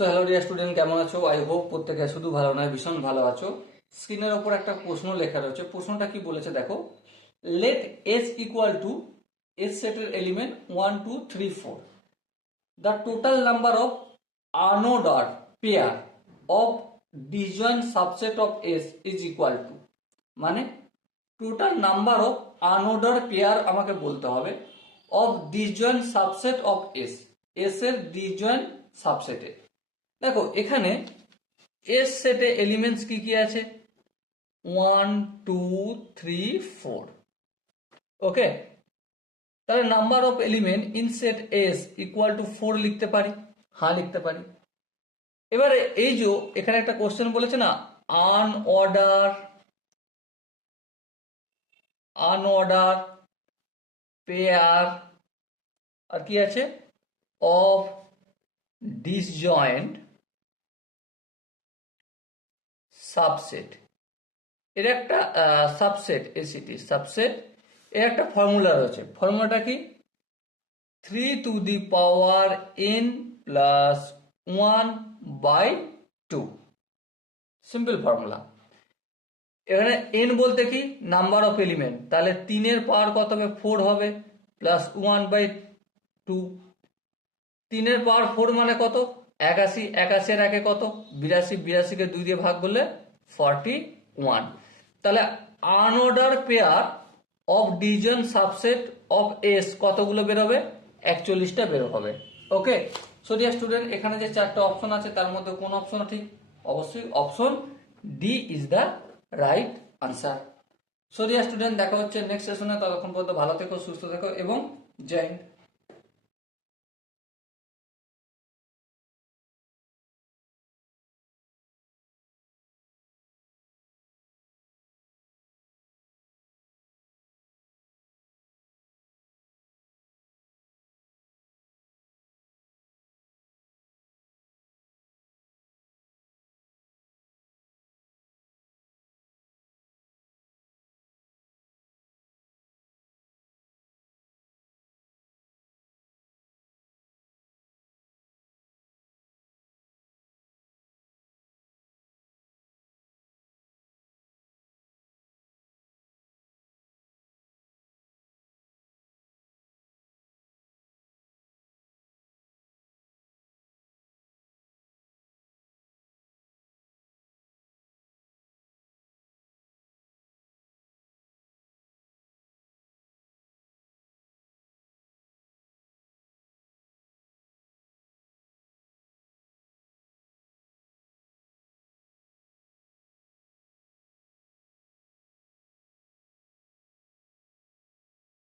So hello dear student, কেমন আছো? I hope প্রত্যেকে শুধু ভালো নয়, ভীষণ ভালো আছো। স্ক্রিনের ওপর একটা প্রশ্ন লেখা রয়েছে। প্রশ্নটা কি বলেছে দেখো। Let s equal to s সেটের element 1 2 3 4, the total number of unordered pair of disjoint subset of S is equal to, মানে total number of unorder pair আমাকে বলতে হবে of disjoint subset of S, S এর disjoint সাবসেটে। দেখো এখানে S সেটে elements কি কি আছে? 1 2 3 4। ওকে, তাহলে number of element in shed S equal two 4 লিখতে পারি। হ্যাঁ, লিখতে পারি। এবারে এই যে এখানে একটা কোশ্চেন বলেছে না, আনঅর্ডার আনঅর্ডার পেয়ার আর কি আছে অফ ডিসজয়েন্ট সাবসেট। এর একটা সাবসেট, এসিটি সাবসেট, এর একটা ফর্মুলা রয়েছে। ফর্মুলাটা কি? 3 to the power n plus 1/2। Simple formula. এখানে n বলতে কি? নাম্বার অফ এলিমেন্ট, তাহলে 3 এর পাওয়ার কত হবে? 4 হবে, প্লাস 1/2। 3 এর পাওয়ার 4 মানে কত? 81। 81 এর আগে কত? 82। 82 কে 2 দিয়ে ভাগ করলে 41। তাহলে unorder pair of disjoint subset of S কতগুলো বের হবে? 41টা বের হবে। ওকে, সো ডিয়ার স্টুডেন্ট, এখানে যে 4টা অপশন আছে তার মধ্যে কোন অপশন ঠিক? অবশ্যই option D is the right answer. So dear student, দেখা হচ্ছে নেক্সট সেশনে। ততক্ষণ পর্যন্ত ভালো থেকো, সুস্থ থেকো এবং জয় হিন্দ।